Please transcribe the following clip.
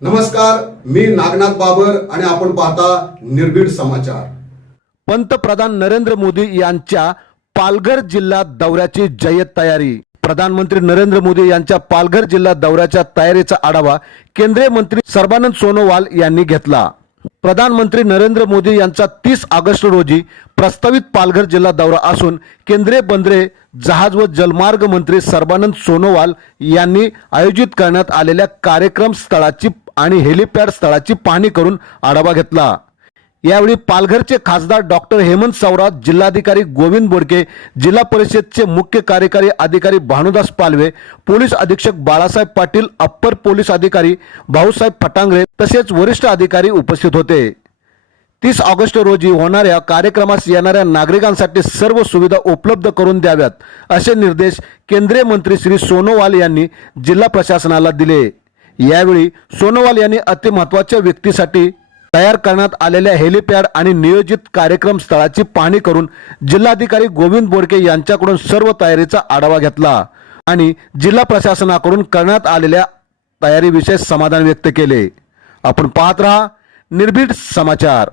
नमस्कार मी नागनाथ बाबर आणि आपण पाहता निर्भीड समाचार. पंतप्रधान नरेंद्र मोदी यांच्या पालघर जिल्हा दौऱ्याची जय्यत तयारी. प्रधानमंत्री नरेंद्र मोदी यांच्या पालघर जिल्हा दौऱ्याच्या तयारीचा आढावा केंद्रीय मंत्री सर्बानंद सोनोवाल यांनी घेतला. प्रधानमंत्री नरेंद्र मोदी यांचा तीस ऑगस्ट रोजी प्रस्तावित पालघर जिल्हा दौरा असून केंद्रीय बंदरे जहाज व जलमार्ग मंत्री सर्बानंद सोनोवाल यांनी आयोजित करण्यात आलेल्या कार्यक्रम स्थळाची आणि हेलिपॅड स्थळाची पाहणी करून आढावा घेतला. यावेळी पालघरचे खासदार डॉक्टर हेमंत सवरात जिल्हाधिकारी गोविंद बोडके जिल्हा परिषदचे मुख्य कार्यकारी अधिकारी भानुदास पालवे पोलीस अधीक्षक बाळासाहेब पाटील अप्पर पोलीस अधिकारी भाऊसाहेब फटांगरे तसेच वरिष्ठ अधिकारी उपस्थित होते. तीस ऑगस्ट रोजी होणाऱ्या कार्यक्रमास येणाऱ्या नागरिकांसाठी सर्व सुविधा उपलब्ध करून द्याव्यात असे निर्देश केंद्रीय मंत्री श्री सोनोवाल यांनी जिल्हा प्रशासनाला दिले. यावेळी सोनोवाल यांनी अतिमहत्वाच्या व्यक्तीसाठी तयार करण्यात आलेल्या हेलिपॅड आणि नियोजित कार्यक्रम स्थळाची पाहणी करून जिल्हाधिकारी गोविंद बोडके यांच्याकडून सर्व तयारीचा आढावा घेतला आणि जिल्हा प्रशासनाकडून करण्यात आलेल्या तयारीविषयी समाधान व्यक्त केले. आपण पाहत रहा निर्भीड समाचार.